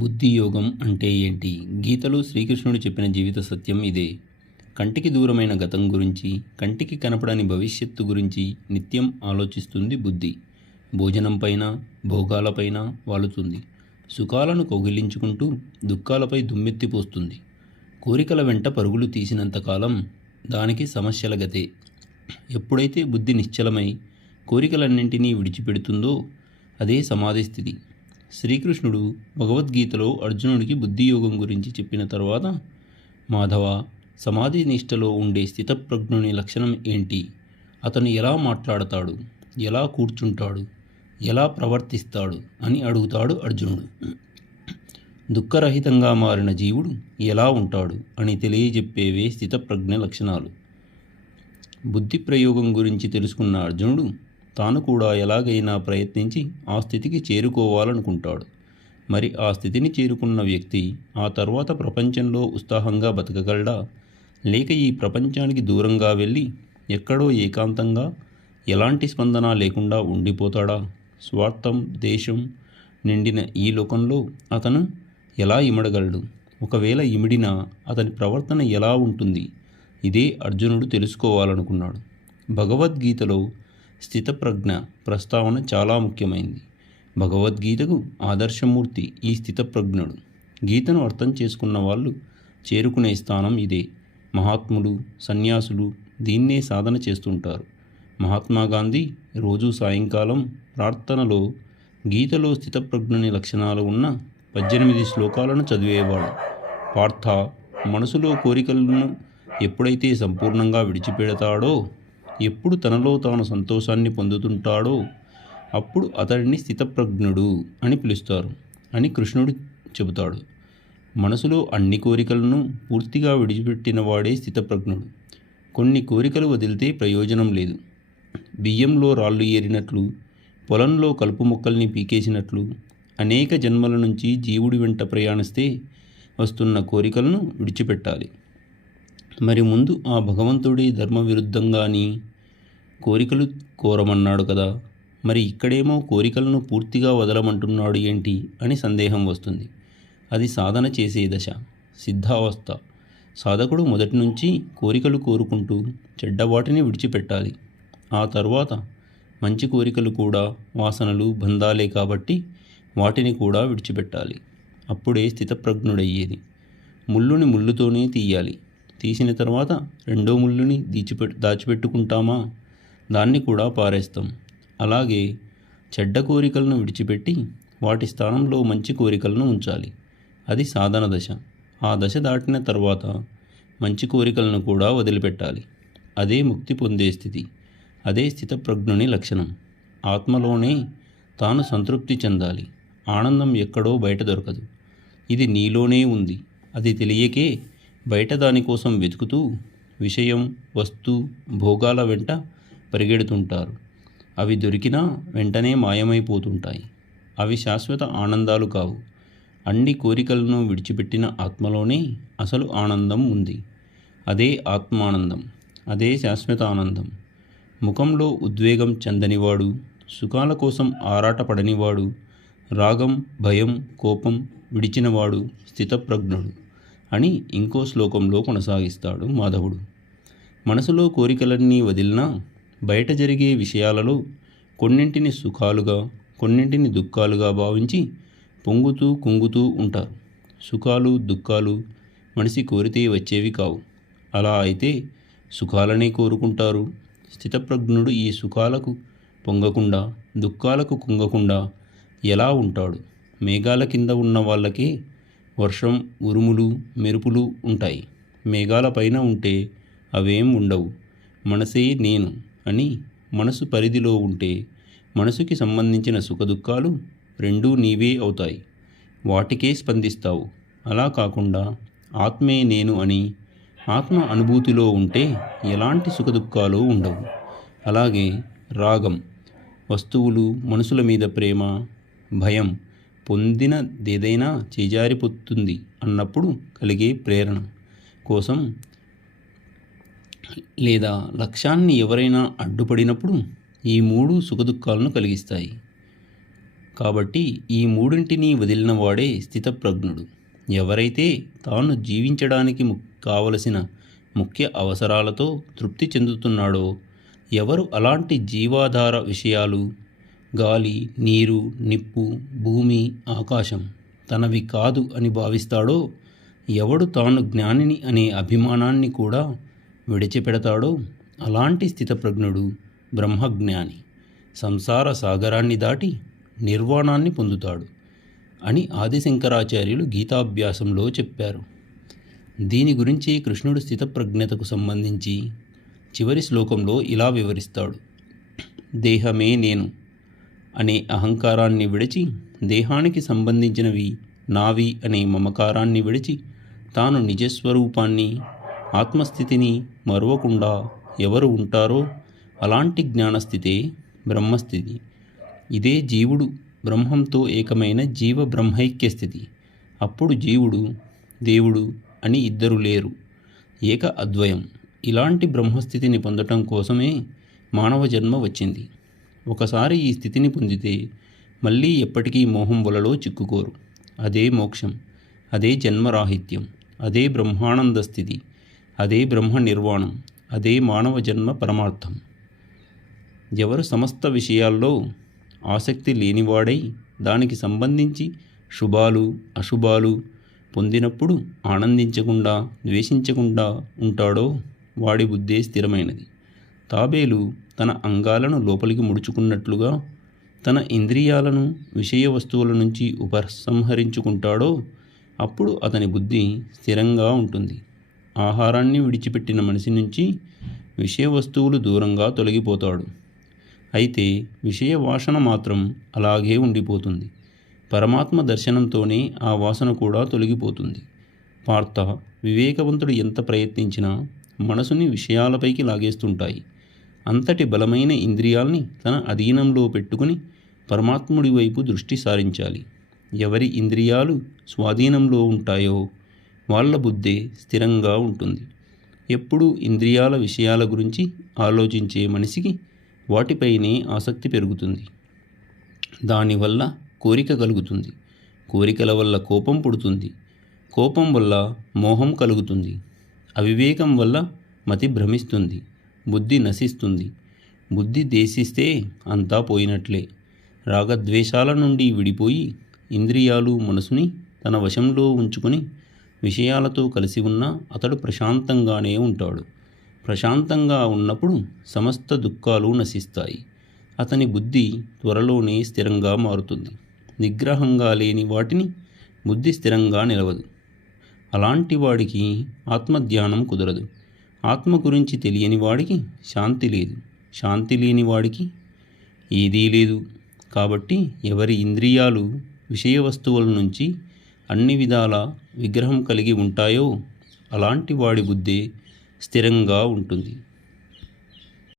బుద్ధి యోగం అంటే ఏంటి? గీతలో శ్రీకృష్ణుడు చెప్పిన జీవిత సత్యం ఇదే. కంటికి దూరమైన గతం గురించి, కంటికి కనపడని భవిష్యత్తు గురించి నిత్యం ఆలోచిస్తుంది బుద్ధి. భోజనంపైన, భోగాలపైన వాలుతుంది. సుఖాలను కౌగిలించుకుంటూ దుఃఖాలపై దుమ్మెత్తిపోస్తుంది. కోరికల వెంట పరుగులు తీసినంతకాలం దానికి సమస్యల గతే. ఎప్పుడైతే బుద్ధి నిశ్చలమై కోరికలన్నింటినీ విడిచిపెడుతుందో అదే సమాధి స్థితి. శ్రీకృష్ణుడు భగవద్గీతలో అర్జునుడికి బుద్ధియోగం గురించి చెప్పిన తర్వాత, మాధవ, సమాధి నిష్టలో ఉండే స్థితప్రజ్ఞుని లక్షణం ఏంటి? అతను ఎలా మాట్లాడతాడు, ఎలా కూర్చుంటాడు, ఎలా ప్రవర్తిస్తాడు అని అడుగుతాడు అర్జునుడు. దుఃఖరహితంగా మారిన జీవుడు ఎలా ఉంటాడు అని తెలియజెప్పేవే స్థితప్రజ్ఞ లక్షణాలు. బుద్ధి ప్రయోగం గురించి తెలుసుకున్న అర్జునుడు తాను కూడా ఎలాగైనా ప్రయత్నించి ఆ స్థితికి చేరుకోవాలనుకుంటాడు. మరి ఆ స్థితిని చేరుకున్న వ్యక్తి ఆ తర్వాత ప్రపంచంలో ఉత్సాహంగా బతకగలడా? లేక ఈ ప్రపంచానికి దూరంగా వెళ్ళి ఎక్కడో ఏకాంతంగా ఎలాంటి స్పందన లేకుండా ఉండిపోతాడా? స్వార్థం, దేశం నిండిన ఈ లోకంలో అతను ఎలా ఇమడగలడు? ఒకవేళ ఇమిడినా అతని ప్రవర్తన ఎలా ఉంటుంది? ఇదే అర్జునుడు తెలుసుకోవాలనుకున్నాడు. భగవద్గీతలో స్థితప్రజ్ఞ ప్రస్తావన చాలా ముఖ్యమైంది. భగవద్గీతకు ఆదర్శమూర్తి ఈ స్థితప్రజ్ఞుడు. గీతను అర్థం చేసుకున్న వాళ్ళు చేరుకునే స్థానం ఇదే. మహాత్ములు, సన్యాసులు దీన్నే సాధన చేస్తుంటారు. మహాత్మా గాంధీ రోజు సాయంకాలం ప్రార్థనలో గీతలో స్థితప్రజ్ఞుని లక్షణాలు ఉన్న 18 శ్లోకాలను చదివేవాడు. పార్థ, మనసులో కోరికలను ఎప్పుడైతే సంపూర్ణంగా విడిచిపెడతాడో, ఎప్పుడు తనలో తాను సంతోషాన్ని పొందుతుంటాడో అప్పుడు అతడిని స్థితప్రజ్ఞుడు అని పిలుస్తారు అని కృష్ణుడు చెబుతాడు. మనసులో అన్ని కోరికలను పూర్తిగా విడిచిపెట్టిన వాడే స్థితప్రజ్ఞుడు. కొన్ని కోరికలు వదిలితే ప్రయోజనం లేదు. బియ్యంలో రాళ్ళు ఏరినట్లు, పొలంలో కలుపు మొక్కల్ని పీకేసినట్లు అనేక జన్మల నుంచి జీవుడి వెంట ప్రయాణిస్తే వస్తున్న కోరికలను విడిచిపెట్టాలి. మరి ముందు ఆ భగవంతుడి ధర్మ విరుద్ధంగాని కోరికలు కోరమన్నాడు కదా, మరి ఇక్కడేమో కోరికలను పూర్తిగా వదలమంటున్నాడు ఏంటి అని సందేహం వస్తుంది. అది సాధన చేసే దశ, సిద్ధావస్థ. సాధకుడు మొదటి నుంచి కోరికలు కోరుకుంటూ చెడ్డవాటిని విడిచిపెట్టాలి. ఆ తర్వాత మంచి కోరికలు కూడా వాసనలు, బంధాలే కాబట్టి వాటిని కూడా విడిచిపెట్టాలి. అప్పుడే స్థితప్రజ్ఞుడయ్యేది. ముళ్ళుని ముళ్ళుతోనే తీయాలి. తీసిన తర్వాత రెండో ముళ్ళుని దాచిపెట్టుకుంటామా? దాన్ని కూడా పారేస్తాం. అలాగే చెడ్డ కోరికలను విడిచిపెట్టి వాటి స్థానంలో మంచి కోరికలను ఉంచాలి. అది సాధన దశ. ఆ దశ దాటిన తర్వాత మంచి కోరికలను కూడా వదిలిపెట్టాలి. అదే ముక్తి పొందే స్థితి. అదే స్థితప్రజ్ఞుని లక్షణం. ఆత్మలోనే తాను సంతృప్తి చెందాలి. ఆనందం ఎక్కడో బయట దొరకదు. ఇది నీలోనే ఉంది. అది తెలియకే బయట దానికోసం వెతుకుతూ విషయం, వస్తు, భోగాల వెంట పరిగెడుతుంటారు. అవి దొరికినా వెంటనే మాయమైపోతుంటాయి. అవి శాశ్వత ఆనందాలు కావు. అన్ని కోరికలను విడిచిపెట్టిన ఆత్మలోనే అసలు ఆనందం ఉంది. అదే ఆత్మానందం. అదే శాశ్వత ఆనందం. ముఖంలో ఉద్వేగం చెందనివాడు, సుఖాల కోసం ఆరాటపడనివాడు, రాగం, భయం, కోపం విడిచినవాడు స్థితప్రజ్ఞుడు అని ఇంకో శ్లోకంలో కొనసాగిస్తాడు మాధవుడు. మనసులో కోరికలన్నీ వదిలినా బయట జరిగే విషయాలలో కొన్నింటిని సుఖాలుగా, కొన్నింటిని దుఃఖాలుగా భావించి పొంగుతూ కుంగుతూ ఉంటారు. సుఖాలు, దుఃఖాలు మనిషి కోరితే వచ్చేవి కావు. అలా అయితే సుఖాలనే కోరుకుంటారు. స్థితప్రజ్ఞుడు ఈ సుఖాలకు పొంగకుండా, దుఃఖాలకు కుంగకుండా ఎలా ఉంటాడు? మేఘాల కింద ఉన్న వాళ్ళకే వర్షం, ఉరుములు, మెరుపులు ఉంటాయి. మేఘాల పైన ఉంటే అవేం ఉండవు. మనసే నేను అని మనసు పరిధిలో ఉంటే మనసుకి సంబంధించిన సుఖదుఖాలు రెండూ నీవే అవుతాయి. వాటికే స్పందిస్తావు. అలా కాకుండా ఆత్మే నేను అని ఆత్మ అనుభూతిలో ఉంటే ఎలాంటి సుఖదుఖాలు ఉండవు. అలాగే రాగం, వస్తువులు, మనుషుల మీద ప్రేమ, భయం పొందినదేదైనా చేజారిపోతుంది అన్నప్పుడు కలిగే ప్రేరణ కోసం, లేదా లక్ష్యాన్ని ఎవరైనా అడ్డుపడినప్పుడు ఈ మూడు సుఖదుఖాలను కలిగిస్తాయి. కాబట్టి ఈ మూడింటిని వదిలినవాడే స్థితప్రజ్ఞుడు. ఎవరైతే తాను జీవించడానికి కావలసిన ముఖ్య అవసరాలతో తృప్తి చెందుతున్నాడో, ఎవరు అలాంటి జీవాధార విషయాలు గాలి, నీరు, నిప్పు, భూమి, ఆకాశం తనవి కాదు అని భావిస్తాడో, ఎవడు తాను జ్ఞానిని అనే అభిమానాన్ని కూడా విడిచిపెడతాడో, అలాంటి స్థితప్రజ్ఞుడు బ్రహ్మజ్ఞాని సంసార సాగరాన్ని దాటి నిర్వాణాన్ని పొందుతాడు అని ఆదిశంకరాచార్యులు గీతాభ్యాసంలో చెప్పారు. దీని గురించి కృష్ణుడు స్థితప్రజ్ఞతకు సంబంధించి చివరి శ్లోకంలో ఇలా వివరిస్తాడు. దేహమే నేను అనే అహంకారాన్ని విడిచి, దేహానికి సంబంధించినవి నావి అనే మమకారాన్ని విడిచి, తాను నిజస్వరూపాన్ని, ఆత్మస్థితిని మరువకుండా ఎవరు ఉంటారో అలాంటి జ్ఞానస్థితే బ్రహ్మస్థితి. ఇదే జీవుడు బ్రహ్మంతో ఏకమైన జీవ బ్రహ్మైక్య స్థితి. అప్పుడు జీవుడు దేవుడు అని ఇద్దరు లేరు, ఏక అద్వయం. ఇలాంటి బ్రహ్మస్థితిని పొందటం కోసమే మానవ జన్మ వచ్చింది. ఒకసారి ఈ స్థితిని పొందితే మళ్ళీ ఎప్పటికీ మోహం వలలో చిక్కుకోరు. అదే మోక్షం, అదే జన్మరాహిత్యం, అదే బ్రహ్మానంద స్థితి, అదే బ్రహ్మ నిర్వాణం, అదే మానవ జన్మ పరమార్థం. ఎవరు సమస్త విషయాల్లో ఆసక్తి లేనివాడై దానికి సంబంధించి శుభాలు అశుభాలు పొందినప్పుడు ఆనందించకుండా ద్వేషించకుండా ఉంటాడో వాడి బుద్ధే స్థిరమైనది. తాబేలు తన అంగాలను లోపలికి ముడుచుకున్నట్లుగా తన ఇంద్రియాలను విషయ వస్తువుల నుంచి ఉపసంహరించుకుంటాడో అప్పుడు అతని బుద్ధి స్థిరంగా ఉంటుంది. ఆహారాన్ని విడిచిపెట్టిన మనిషి నుంచి విషయ వస్తువులు దూరంగా తొలగిపోతాడు. అయితే విషయ వాసన మాత్రం అలాగే ఉండిపోతుంది. పరమాత్మ దర్శనంతోనే ఆ వాసన కూడా తొలగిపోతుంది. పార్థ, వివేకవంతుడు ఎంత ప్రయత్నించినా మనసుని విషయాలపైకి లాగేస్తుంటాయి. అంతటి బలమైన ఇంద్రియాల్ని తన అధీనంలో పెట్టుకుని పరమాత్ముడి వైపు దృష్టి సారించాలి. ఎవరి ఇంద్రియాలు స్వాధీనంలో ఉంటాయో వాళ్ళ బుద్ధే స్థిరంగా ఉంటుంది. ఎప్పుడూ ఇంద్రియాల విషయాల గురించి ఆలోచించే మనిషికి వాటిపైనే ఆసక్తి పెరుగుతుంది. దానివల్ల కోరిక కలుగుతుంది. కోరికల వల్ల కోపం పుడుతుంది. కోపం వల్ల మోహం కలుగుతుంది. అవివేకం వల్ల మతి భ్రమిస్తుంది. బుద్ధి నశిస్తుంది. బుద్ధి దేశిస్తే అంతా పోయినట్లే. రాగద్వేషాల నుండి విడిపోయి ఇంద్రియాలు మనసుని తన వశంలో ఉంచుకొని విషయాలతో కలిసి ఉన్న అతడు ప్రశాంతంగానే ఉంటాడు. ప్రశాంతంగా ఉన్నప్పుడు సమస్త దుఃఖాలు నశిస్తాయి. అతని బుద్ధి త్వరలోనే స్థిరంగా మారుతుంది. నిగ్రహంగా లేని వాటిని బుద్ధి స్థిరంగా నిలవదు. అలాంటి వాడికి ఆత్మధ్యానం కుదరదు. ఆత్మ గురించి తెలియని వాడికి శాంతి లేదు. శాంతి లేని వాడికి ఏదీ లేదు. కాబట్టి ఎవరి ఇంద్రియాలు విషయ వస్తువుల నుంచి అన్ని విధాల విగ్రహం కలిగి ఉంటాయో అలాంటి వాడి బుద్ధి స్థిరంగా ఉంటుంది.